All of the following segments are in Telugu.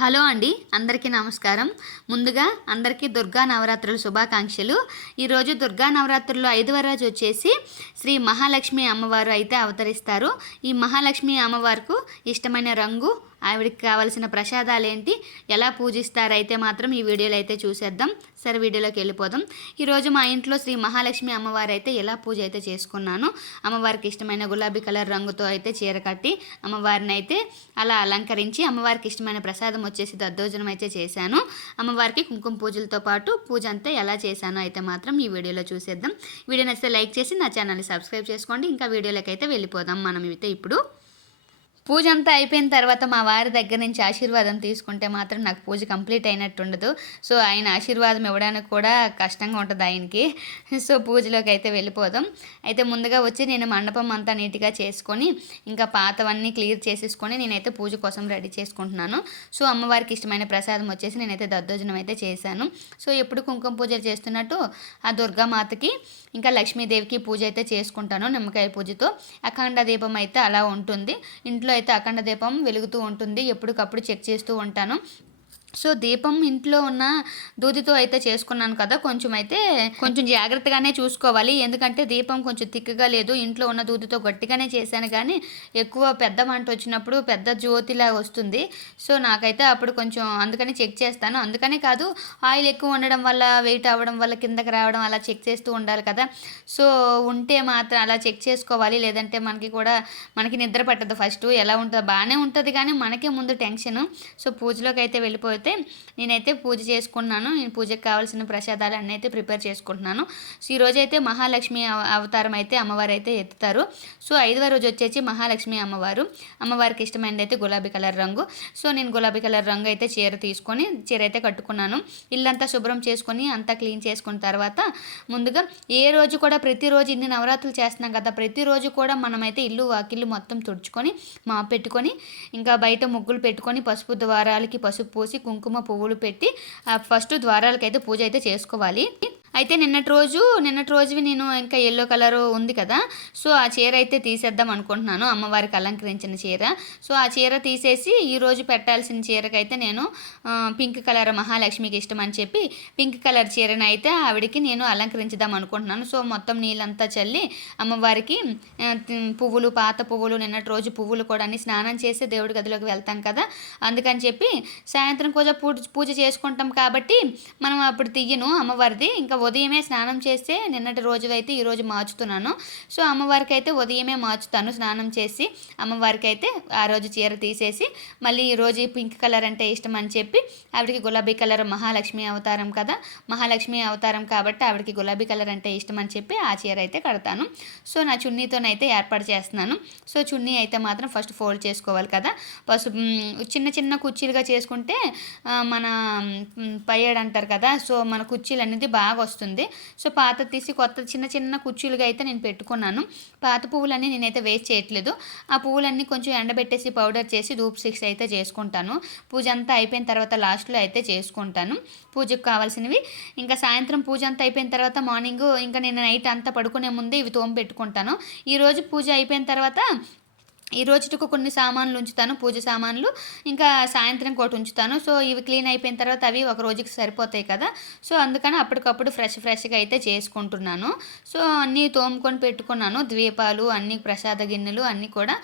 హలో అండి, అందరికీ నమస్కారం. ముందుగా అందరికీ దుర్గా నవరాత్రుల శుభాకాంక్షలు. ఈరోజు దుర్గా నవరాత్రుల్లో 5వ రోజు వచ్చేసి శ్రీ మహాలక్ష్మి అమ్మవారు అయితే అవతరిస్తారు. ఈ మహాలక్ష్మి అమ్మవారికి ఇష్టమైన రంగు, ఆవిడకి కావాల్సిన ప్రసాదాలు ఏంటి, ఎలా పూజిస్తారైతే మాత్రం ఈ వీడియోలో అయితే చూసేద్దాం. సరే, వీడియోలోకి వెళ్ళిపోదాం. ఈరోజు మా ఇంట్లో శ్రీ మహాలక్ష్మి అమ్మవారు అయితే ఎలా పూజ అయితే చేసుకున్నాను. అమ్మవారికి ఇష్టమైన గులాబీ కలర్ రంగుతో అయితే చీర కట్టి అమ్మవారిని అయితే అలా అలంకరించి అమ్మవారికి ఇష్టమైన ప్రసాదం వచ్చేసి దద్దోజనం అయితే చేశాను. అమ్మవారికి కుంకుమ పూజలతో పాటు పూజ అంతా ఎలా చేశానో అయితే మాత్రం ఈ వీడియోలో చూసేద్దాం. వీడియో నచ్చితే లైక్ చేసి నా ఛానల్ని సబ్స్క్రైబ్ చేసుకోండి. ఇంకా వీడియోలోకి అయితే వెళ్ళిపోదాం. మనం అయితే ఇప్పుడు పూజ అంతా అయిపోయిన తర్వాత మా వారి దగ్గర నుంచి ఆశీర్వాదం తీసుకుంటే మాత్రం నాకు పూజ కంప్లీట్ అయినట్టు ఉండదు. సో ఆయన ఆశీర్వాదం ఇవ్వడానికి కూడా కష్టంగా ఉంటుంది ఆయనకి. సో పూజలోకి అయితే వెళ్ళిపోదాం. అయితే ముందుగా వచ్చి నేను మండపం అంతా నీట్గా చేసుకొని ఇంకా పాతవన్నీ క్లియర్ చేసేసుకొని నేనైతే పూజ కోసం రెడీ చేసుకుంటున్నాను. సో అమ్మవారికి ఇష్టమైన ప్రసాదం వచ్చేసి నేనైతే దద్దోజనం అయితే చేశాను. సో ఎప్పుడు కుంకుమ పూజలు చేస్తున్నట్టు ఆ దుర్గామాతకి ఇంకా లక్ష్మీదేవికి పూజ అయితే చేసుకుంటాను. నిమ్మకాయ పూజతో అఖండ దీపం అయితే అలా ఉంటుంది. ఇంట్లో అయితే అఖండ దీపం వెలుగుతూ ఉంటుంది. ఎప్పటికప్పుడు చెక్ చేస్తూ ఉంటాను. సో దీపం ఇంట్లో ఉన్న దూదితో అయితే చేసుకున్నాను కదా, కొంచెం జాగ్రత్తగానే చూసుకోవాలి. ఎందుకంటే దీపం కొంచెం తిక్కగా లేదు, ఇంట్లో ఉన్న దూదితో గట్టిగానే చేశాను కానీ ఎక్కువ పెద్ద మంట వచ్చినప్పుడు పెద్ద జ్యోతిలా వస్తుంది. సో నాకైతే అప్పుడు కొంచెం అందుకని చెక్ చేస్తాను. అందుకనే కాదు, ఆయిల్ ఎక్కువ ఉండడం వల్ల, వెయిట్ అవ్వడం వల్ల కిందకి రావడం అలా చెక్ చేస్తూ ఉండాలి కదా. సో ఉంటే మాత్రం అలా చెక్ చేసుకోవాలి. లేదంటే మనకి నిద్ర పట్టదు. ఫస్ట్ ఎలా ఉంటుందో బాగానే ఉంటుంది కానీ మనకే ముందు టెన్షన్. సో పూజలోకి అయితే వెళ్ళిపోతే నేనైతే పూజ చేసుకున్నాను. నేను పూజకు కావాల్సిన ప్రసాదాలు అన్నీ అయితే ప్రిపేర్ చేసుకుంటున్నాను. సో ఈరోజు అయితే మహాలక్ష్మి అవతారం అయితే అమ్మవారు అయితే ఎత్తుతారు. సో 5వ రోజు వచ్చేసి మహాలక్ష్మి అమ్మవారికి ఇష్టమైనది అయితే గులాబీ కలర్ రంగు. సో నేను గులాబీ కలర్ రంగు అయితే చీర అయితే కట్టుకున్నాను. ఇల్లంతా శుభ్రం చేసుకొని అంతా క్లీన్ చేసుకున్న తర్వాత ముందుగా ప్రతిరోజు ఇన్ని నవరాత్రులు చేస్తున్నాం కదా, ప్రతిరోజు కూడా మనమైతే ఇల్లు వాకిళ్ళు మొత్తం తుడుచుకొని పెట్టుకొని ఇంకా బయట ముగ్గులు పెట్టుకొని పసుపు ద్వారాలకి పసుపు పూసి కుంకుమ పువ్వులు పెట్టి ఫస్ట్ ద్వారాలకైతే పూజ అయితే చేసుకోవాలి. అయితే నిన్నటి రోజువి నేను ఇంకా ఎల్లో కలర్ ఉంది కదా, సో ఆ చీర అయితే తీసేద్దాం అనుకుంటున్నాను. అమ్మవారికి అలంకరించిన చీర. సో ఆ చీర తీసేసి ఈరోజు పెట్టాల్సిన చీరకైతే నేను పింక్ కలర్ మహాలక్ష్మికి ఇష్టం అని చెప్పి పింక్ కలర్ చీరను అయితే ఆవిడికి నేను అలంకరించుదాం అనుకుంటున్నాను. సో మొత్తం నీళ్ళంతా చల్లి అమ్మవారికి పాత పువ్వులు నిన్నటి రోజు పువ్వులు కూడా అన్ని స్నానం చేసి దేవుడి గదిలోకి వెళ్తాం కదా, అందుకని చెప్పి సాయంత్రం పూజ చేసుకుంటాం కాబట్టి మనం అప్పుడు తీయను అమ్మవారిది. ఇంకా ఉదయమే స్నానం చేస్తే నిన్నటి రోజు అయితే ఈరోజు మార్చుతున్నాను. సో అమ్మవారికి అయితే ఉదయమే మార్చుతాను స్నానం చేసి. అమ్మవారికి అయితే ఆ రోజు చీర తీసేసి మళ్ళీ ఈరోజు పింక్ కలర్ అంటే ఇష్టం అని చెప్పి ఆవిడకి గులాబీ కలర్ మహాలక్ష్మి అవతారం కదా, మహాలక్ష్మి అవతారం కాబట్టి ఆవిడకి గులాబీ కలర్ అంటే ఇష్టం అని చెప్పి ఆ చీర అయితే కడతాను. సో నా చున్నీతోనైతే ఏర్పాటు చేస్తున్నాను. సో చున్నీ అయితే మాత్రం ఫస్ట్ ఫోల్డ్ చేసుకోవాలి కదా, చిన్న చిన్న కుర్చీలుగా చేసుకుంటే మన పయ్యాడు అంటారు కదా, సో మన కుర్చీలు అనేది బాగా వస్తుంది. సో పాత తీసి కొత్త చిన్న చిన్న కుర్చీలుగా అయితే నేను పెట్టుకున్నాను. పాత పువ్వులన్నీ నేనైతే వేస్ట్ చేయట్లేదు. ఆ పువ్వులన్నీ కొంచెం ఎండబెట్టేసి పౌడర్ చేసి ధూప్ స్టిక్స్ అయితే చేసుకుంటాను. పూజ అంతా అయిపోయిన తర్వాత లాస్ట్లో అయితే చేసుకుంటాను పూజకు కావాల్సినవి. ఇంకా సాయంత్రం పూజ అంతా అయిపోయిన తర్వాత మార్నింగ్ ఇంకా నేను నైట్ అంతా పడుకునే ముందే ఇవి తోమి పెట్టుకుంటాను. ఈరోజు పూజ అయిపోయిన తర్వాత ఈ రోజుకు కొన్ని సామాన్లు ఉంచుతాను, పూజ సామాన్లు. ఇంకా సాయంత్రం ఒకటి ఉంచుతాను. సో ఇవి క్లీన్ అయిపోయిన తర్వాత అవి ఒక రోజుకి సరిపోతాయి కదా, సో అందుకని అప్పటికప్పుడు ఫ్రెష్గా అయితే చేసుకుంటున్నాను. సో అన్నీ తోముకొని పెట్టుకున్నాను. ద్వీపాలు అన్ని, ప్రసాద గిన్నెలు అన్నీ కూడా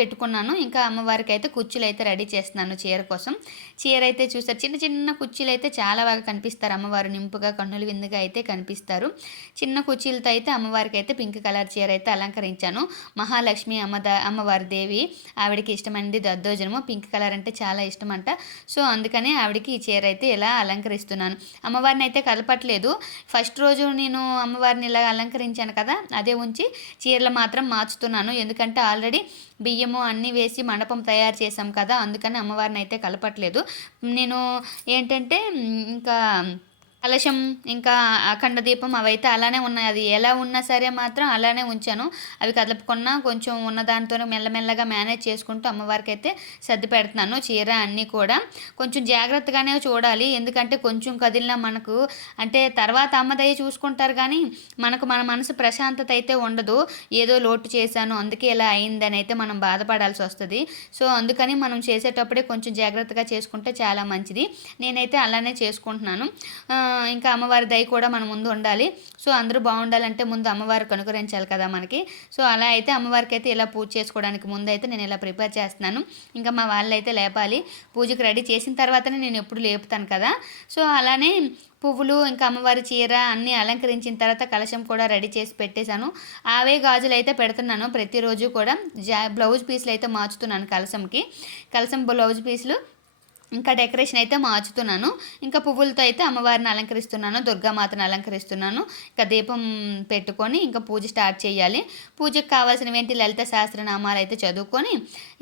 పెట్టుకున్నాను. ఇంకా అమ్మవారికి అయితే కుర్చీలు అయితే రెడీ చేస్తున్నాను చీర కోసం. చీర అయితే చూస్తారు, చిన్న చిన్న కుర్చీలు అయితే చాలా బాగా కనిపిస్తారు. అమ్మవారు నింపుగా కన్నులు విందుగా అయితే కనిపిస్తారు. చిన్న కుర్చీలతో అయితే అమ్మవారికి అయితే పింక్ కలర్ చీర అయితే అలంకరించాను. మహాలక్ష్మి అమ్మవారి దేవి, ఆవిడకి ఇష్టమైనది దద్దోజనము. పింక్ కలర్ అంటే చాలా ఇష్టం అంట. సో అందుకనే ఆవిడకి ఈ చీర అయితే ఇలా అలంకరిస్తున్నాను. అమ్మవారిని అయితే కలపట్లేదు. ఫస్ట్ రోజు నేను అమ్మవారిని ఇలా అలంకరించాను కదా, అదే ఉంచి చీరలు మాత్రం మార్చుతున్నాను. ఎందుకంటే ఆల్రెడీ బియ్యము అన్నీ వేసి మండపం తయారు చేసాం కదా, అందుకని అమ్మవారిని అయితే కలపట్లేదు. నేను ఏంటంటే ఇంకా కలశం ఇంకా అఖండ దీపం అవైతే అలానే ఉన్నాయి. అది ఎలా ఉన్నా సరే మాత్రం అలానే ఉంచాను. అవి కదలపకున్నా కొంచెం ఉన్న దాంతోనే మెల్లమెల్లగా మేనేజ్ చేసుకుంటూ అమ్మవారికైతే సర్ది పెడుతున్నాను. చీర అన్నీ కూడా కొంచెం జాగ్రత్తగానే చూడాలి. ఎందుకంటే కొంచెం కదిలినా మనకు అంటే తర్వాత అమ్మ దయ చూసుకుంటారు కానీ మనకు మన మనసు ప్రశాంతత అయితే ఉండదు. ఏదో లోటు చేశాను అందుకే ఇలా అయిందని అయితే మనం బాధపడాల్సి వస్తుంది. సో అందుకని మనం చేసేటప్పుడే కొంచెం జాగ్రత్తగా చేసుకుంటే చాలా మంచిది. నేనైతే అలానే చేసుకుంటున్నాను. ఇంకా అమ్మవారి దయ కూడా మన ముందు ఉండాలి. సో అందరూ బాగుండాలంటే ముందు అమ్మవారికి అనుకరించాలి కదా మనకి. సో అలా అయితే అమ్మవారికి అయితే ఇలా పూజ చేసుకోవడానికి ముందు అయితే నేను ఇలా ప్రిపేర్ చేస్తున్నాను. ఇంకా మా వాళ్ళు అయితే లేపాలి. పూజకి రెడీ చేసిన తర్వాతనే నేను ఎప్పుడు లేపుతాను కదా. సో అలానే పువ్వులు ఇంకా అమ్మవారి చీర అన్నీ అలంకరించిన తర్వాత కలశం కూడా రెడీ చేసి పెట్టేశాను. అవే గాజులు అయితే పెడుతున్నాను ప్రతిరోజు కూడా. బ్లౌజ్ పీసులు అయితే మార్చుతున్నాను కలశం బ్లౌజ్ పీసులు ఇంకా డెకరేషన్ అయితే మార్చుతున్నాను. ఇంకా పువ్వులతో అయితే అమ్మవారిని అలంకరిస్తున్నాను, దుర్గామాతను అలంకరిస్తున్నాను. ఇంకా దీపం పెట్టుకొని ఇంకా పూజ స్టార్ట్ చేయాలి. పూజకు కావాల్సినవి ఏంటి లలిత సహస్రనామాలు అయితే చదువుకొని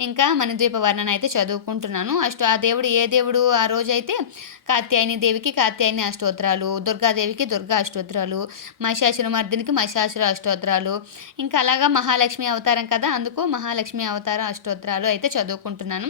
ఇంకా మణిద్వీప వర్ణన అయితే చదువుకుంటున్నాను. ఆ దేవుడు ఏ దేవుడు ఆ రోజు అయితే కాత్యాయని దేవికి కాత్యాయని అష్టోత్తరాలు, దుర్గాదేవికి దుర్గా అష్టోత్తరాలు, మహిషాసురమర్దినికి మహిషాసుర అష్టోత్తరాలు, ఇంకా అలాగా మహాలక్ష్మి అవతారం కదా అందుకు మహాలక్ష్మి అవతార అష్టోత్తరాలు అయితే చదువుకుంటున్నాను.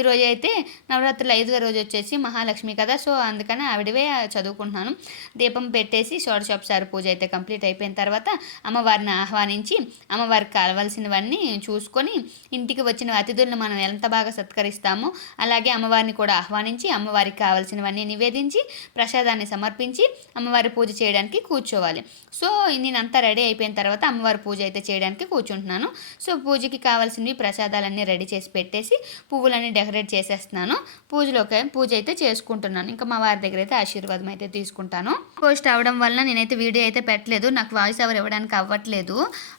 ఈరోజు అయితే నవరాత్రులు 5వ రోజు వచ్చేసి మహాలక్ష్మి కదా. సో అందుకని ఆవిడవే చదువుకుంటున్నాను. దీపం పెట్టేసి షోడశోపచార పూజ అయితే కంప్లీట్ అయిపోయిన తర్వాత అమ్మవారిని ఆహ్వానించి అమ్మవారికి కావాల్సినవన్నీ చూసుకొని ఇంటికి వచ్చిన అతిథులను మనం ఎంత బాగా సత్కరిస్తామో అలాగే అమ్మవారిని కూడా ఆహ్వానించి అమ్మవారికి కావాల్సినవన్నీ నివేదించి ప్రసాదాన్ని సమర్పించి అమ్మవారి పూజ చేయడానికి కూర్చోవాలి. సో నేనంతా రెడీ అయిపోయిన తర్వాత అమ్మవారి పూజ అయితే చేయడానికి కూర్చుంటున్నాను. సో పూజకి కావాల్సినవి ప్రసాదాలన్నీ రెడీ చేసి పెట్టేసి పువ్వులన్నీ డెకరేట్ చేసేస్తున్నాను. పూజ అయితే చేసుకుంటున్నాను. ఇంకా మా వారి దగ్గర అయితే ఆశీర్వాదం అయితే తీసుకుంటాను. పోస్ట్ అవ్వడం వల్ల నేనైతే వీడియో అయితే పెట్టలేదు, నాకు వాయిస్ ఓవర్ ఇవ్వడానికి అవ్వట్లేదు.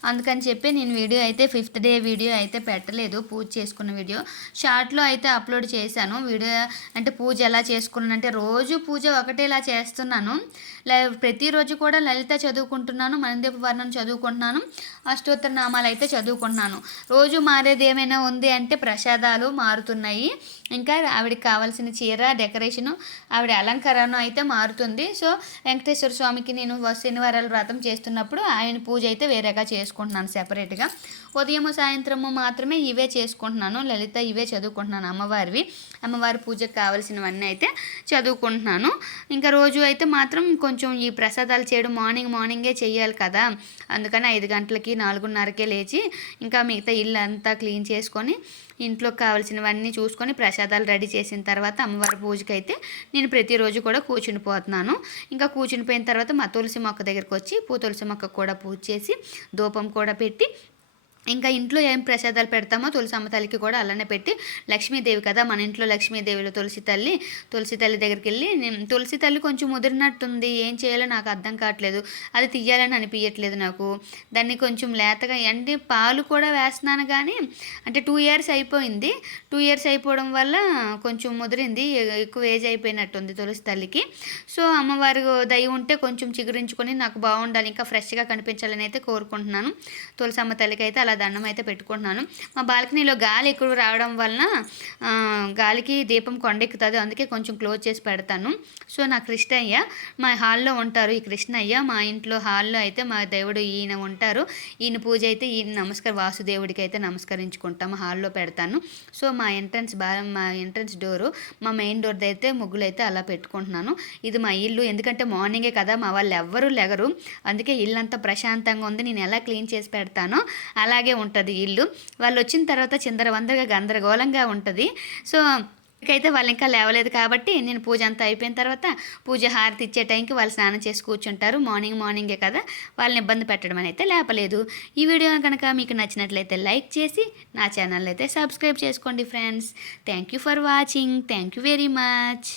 అందుకని చెప్పి నేను వీడియో అయితే 5th డే వీడియో అయితే పెట్టలేదు. పూజ చేసుకున్న వీడియో షార్ట్లో అయితే అప్లోడ్ చేశాను. వీడియో అంటే పూజ ఎలా చేసుకున్నానంటే రోజు పూజ ఒకటేలా చేస్తున్నాను. ప్రతిరోజు కూడా లలిత చదువుకుంటున్నాను, మణిద్వీప వర్ణన చదువుకుంటున్నాను, అష్టోత్తర నామాలు అయితే చదువుకుంటున్నాను. రోజు మారేది ఏమైనా ఉంది అంటే ప్రసాదాలు మారుతున్నాయి. ఇంకా ఆవిడకి కావాల్సిన చీర డెకరేషను ఆవిడ అలంకరణ అయితే మారుతుంది. సో వెంకటేశ్వర స్వామికి నేను శనివారాలు వ్రతం చేస్తున్నప్పుడు ఆయన పూజ అయితే వేరేగా చేసుకుంటున్నాను సెపరేట్గా. ఉదయము సాయంత్రము మాత్రమే ఇవే చేసుకుంటున్నాను. లలిత ఇవే చదువుకుంటున్నాను అమ్మవారి పూజకు కావాల్సినవన్నీ అయితే చదువుకుంటున్నాను. ఇంకా రోజు అయితే మాత్రం కొంచెం ఈ ప్రసాదాలు చేయడం మార్నింగే చేయాలి కదా. అందుకని 5 గంటలకి 4:30కే లేచి ఇంకా మిగతా ఇల్లు అంతా క్లీన్ చేసుకొని ఇంట్లోకి కావాల్సినవన్నీ చూసుకొని ప్రసాదాలు రెడీ చేసిన తర్వాత అమ్మవారి పూజకి అయితే నేను ప్రతిరోజు కూడా కూర్చుని పోతున్నాను. ఇంకా కూర్చుని పోయిన తర్వాత మా తులసి మొక్క దగ్గరికి వచ్చి తులసి మొక్క కూడా పూజ చేసి ధూపం కూడా పెట్టి ఇంకా ఇంట్లో ఏం ప్రసాదాలు పెడతామో తులసమ్మ తల్లికి కూడా అలానే పెట్టి లక్ష్మీదేవి కదా మన ఇంట్లో లక్ష్మీదేవిలో తులసి తల్లి దగ్గరికి వెళ్ళి తులసి తల్లి కొంచెం ముదిరినట్టుంది, ఏం చేయాలో నాకు అర్థం కావట్లేదు, అది తీయాలని అనిపించట్లేదు నాకు. దాన్ని కొంచెం లేతగా అంటే పాలు కూడా వేస్తున్నాను కానీ అంటే 2 years అయిపోయింది. 2 years అయిపోవడం వల్ల కొంచెం ముదిరింది, ఎక్కువ ఏజ్ అయిపోయినట్టుంది తులసి తల్లికి. సో అమ్మవారి దయ ఉంటే కొంచెం చిగురించుకొని నాకు బాగుండాలి, ఇంకా ఫ్రెష్గా కనిపించాలని అయితే కోరుకుంటున్నాను. తులసమ్మ తల్లికి అయితే అలా దండం అయితే పెట్టుకుంటున్నాను. మా బాల్కనీలో గాలి ఎక్కువ రావడం వలన గాలికి దీపం కొండెక్కుతుంది, అందుకే కొంచెం క్లోజ్ చేసి పెడతాను. సో నా కృష్ణయ్య మా హాల్లో ఉంటారు. ఈ కృష్ణయ్య మా ఇంట్లో హాల్లో అయితే మా దేవుడు ఈయన ఉంటారు. ఈయన పూజ అయితే ఈయన వాసుదేవుడికి అయితే నమస్కరించుకుంటాము, హాల్లో పెడతాను. సో మా ఎంట్రన్స్ డోరు మా మెయిన్ డోర్ అయితే ముగ్గులు అయితే అలా పెట్టుకుంటున్నాను. ఇది మా ఇల్లు, ఎందుకంటే మార్నింగే కదా మా వాళ్ళు ఎవ్వరూ లెగరు, అందుకే ఇల్లంతా ప్రశాంతంగా ఉంది. నేను ఎలా క్లీన్ చేసి పెడతానో అలాగే ఉంటుంది ఇల్లు. వాళ్ళు వచ్చిన తర్వాత చిందరవందరగా గందరగోళంగా ఉంటుంది. సో ఇకైతే వాళ్ళు ఇంకా లేవలేదు కాబట్టి నేను పూజ అంతా అయిపోయిన తర్వాత పూజ హారతి ఇచ్చే టైంకి వాళ్ళు స్నానం చేసి కూర్చుంటారు. మార్నింగే కదా, వాళ్ళని ఇబ్బంది పెట్టడం అని అయితే లేపలేదు. ఈ వీడియో కనుక మీకు నచ్చినట్లయితే లైక్ చేసి నా ఛానల్ అయితే సబ్స్క్రైబ్ చేసుకోండి friends. Thank you for watching. Thank you very much.